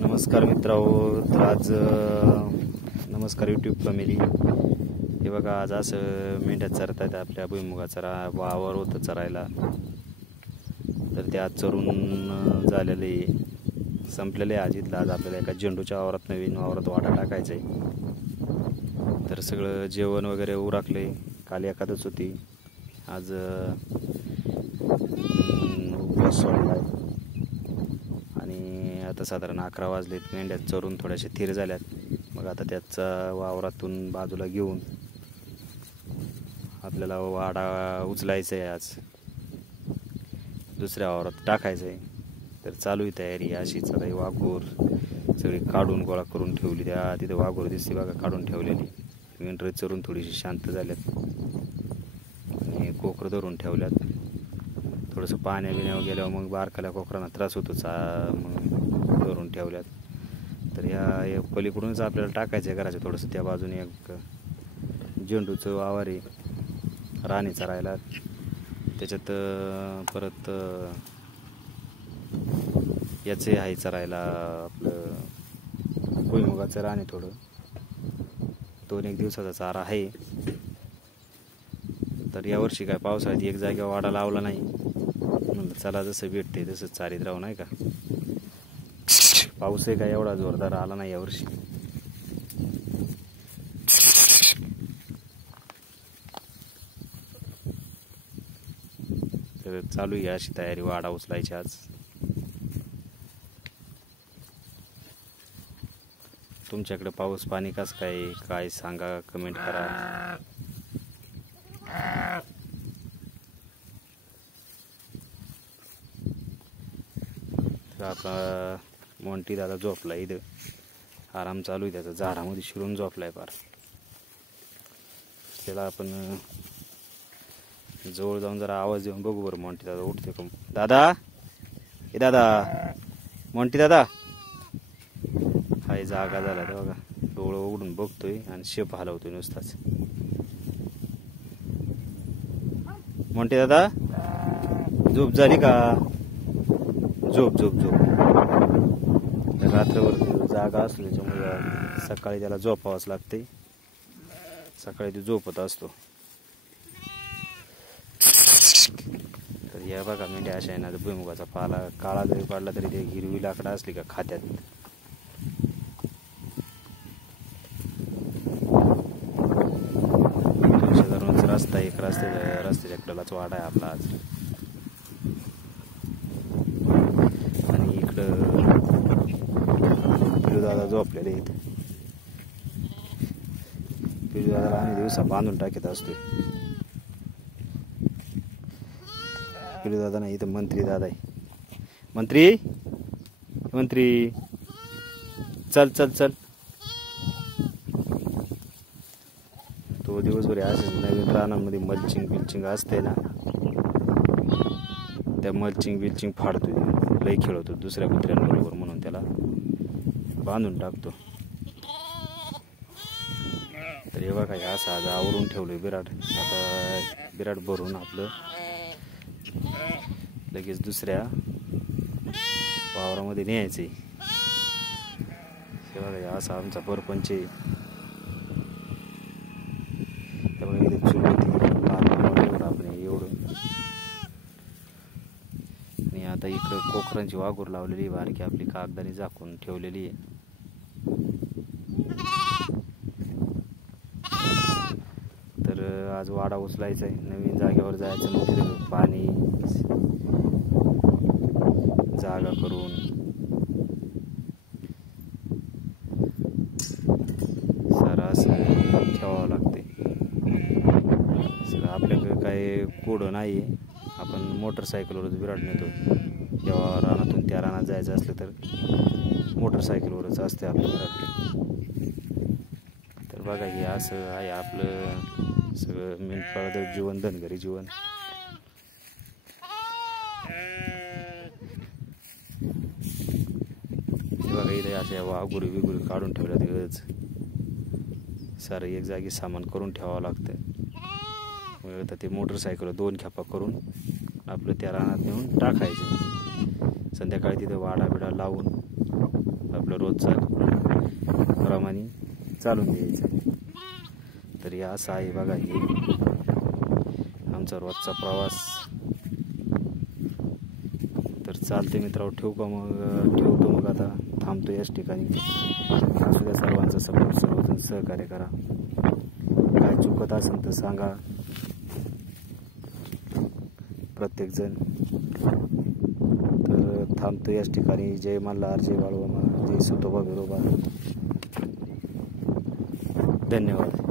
नमस्कार मित्रांनो, तर आज नमस्कार यूट्यूब फॅमिली. हे बघा, आज असं मेंढ्या चरत आहेत आपल्या भुईमुगाचा वावर होतं चरायला. तर ते आज चरून झालेले संपलेले. आज इथलं आज आपल्याला एका झेंडूच्या वावरात नवीन वावरात वाटा टाकायचा आहे. तर सगळं जेवण वगैरे उरकले. काल एकादश होती, आज उपवास सोडला आहे. आणि आता साधारण 11 वाजलेत. मेंढ्या चरून थोड्याशा थीर झाल्यात. मग आता त्याचा वावरातून बाजूला घेऊन आपल्याला वाडा उचलायचा आहे. आज दुसऱ्या वावरात टाकायचं आहे. तर चालू आहे तयारी अशीच. आता वाघूर सगळी काढून गोळा करून ठेवली. त्या तिथे वाघूर दिसते बघा, काढून ठेवलेली. मेंढरं चरून थोडीशी शांत झाल्यात आणि कोकरं धरून ठेवल्यात. थोडंसं पाण्या बिण्यावर गेल्यावर मग बारकाल्या कोकरांना त्रास होतोच, मग धरून ठेवल्यात. तर या पलीकडूनच आपल्याला टाकायचं आहे घराच्या थोडंसं. त्या बाजूने एक झेंडूचं वावर आहे राणी चरायला. त्याच्यात परत याचे आहे चरायला आपलं भुईमुगाचं राणी. थोडं 2-1 दिवसाचा चारा आहे. तर यावर्षी काय पावसाळ्यात एक जागेवर वाडा लावला नाही. म्हणलं चला जसं भेटते तसंच चारीत राहू, नाही का. पाऊसही काय एवढा जोरदार आला नाही यावर्षी. तर चालू आहे अशी तयारी वाडा उचलायची आज. तुमच्याकडे पाऊस पाणी कसं काय सांगा, कमेंट करा. आपला मोंटी दादा झोपला, इथं आराम चालू आहे त्याचा. झाडामध्ये शिरून झोपलाय फार. त्याला आपण जवळ जाऊन जरा आवाज देऊन बघू बरं, मोंटी दादा उठते का. दादा, ए दादा, मोंटी दादा. हाय, जागा झाला तर बघा. डोळं उघडून बघतोय आणि शेप हलवतोय नुसताच. मोंटी दादा, झोप झाली का? झोप झोप झोप. रात्रभर जागा असतो त्याच्यामुळे सकाळी त्याला झोपावंच लागते. सकाळी तो झोपत असतो. तर या बघा मेंढ्या अशा आहे ना, भुईमुगाचा पाला काळा जरी पडला तरी ते हिरवी लाकडं असली का खात्यात. शेजारूनच रस्ता, एक रस्त्याच्या कडेलाच वाडा आहे आपला आज. आणि इकडं पिलूदादा झोपलेले आहेत. पिलूदादाला आम्ही दिवसा बांधून टाकत असतोय. पिलूदादा नाही, इथं मंत्री दादा आहे. मंत्री, मंत्री, चल चल चल. तो दिवसभर असे नवीन रानांमध्ये मल्चिंग असते ना, त्या मल्चिंग फाडतो, लई खेळवतो दुसऱ्या कुत्र्यांबरोबर, म्हणून त्याला बांधून टाकतो. तर हे बघा, असं आज आवरून ठेवलंय बिराड. आता बिराड भरून आपलं लगेच दुसऱ्या वावरामध्ये न्यायचंय. हे बघा, असा आमचा परपंच आहे. त्यामुळे आपण एवढं. आणि आता इकडं कोकरांची वाघूर लावलेली बारकी आपली कागदाने झाकून ठेवलेली आहे. तर आज वाडा उचलायचा आहे, नवीन जागेवर जायचं. मग तिथे पाणी जागा करून असं ठेवावं लागते. सर आपल्याकडे काय कोडं नाही आहे. आपण मोटरसायकलवरच बिराड नेतो. जेव्हा रानातून त्या रानात जायचं असलं तर मोटरसायकलवरच असते आपलं बिराड. तर बघा, हे असं आहे आपलं सगळं मेंढपाळ जीवन, धनगरी जीवन. बघा, इथे अशा वाघुरी बिगुरी काढून ठेवल्यात. गज सारं एक जागी सामान करून ठेवावं लागतं. तर ते मोटरसायकल 2 खेपा करून आपलं त्या रानात नेऊन टाकायचं. संध्याकाळी तिथे वाडा बिडा लावून आपलं रोजचं प्रमाणे चालून द्यायचं. तर हे असं आहे बघा, हे आमचा रोजचा प्रवास. तर चालते मित्रांनो, ठेवतो मग आता, थांबतो याच ठिकाणी. असू द्या सर्वांचा सपोर्ट, सर्वजण सहकार्य करा. काय चुकत असेल तर सांगा प्रत्येकजण. तर थांबतो याच ठिकाणी. जय मल्हार, जय बाळूमामा, जय सतोबा बिरोबा. धन्यवाद.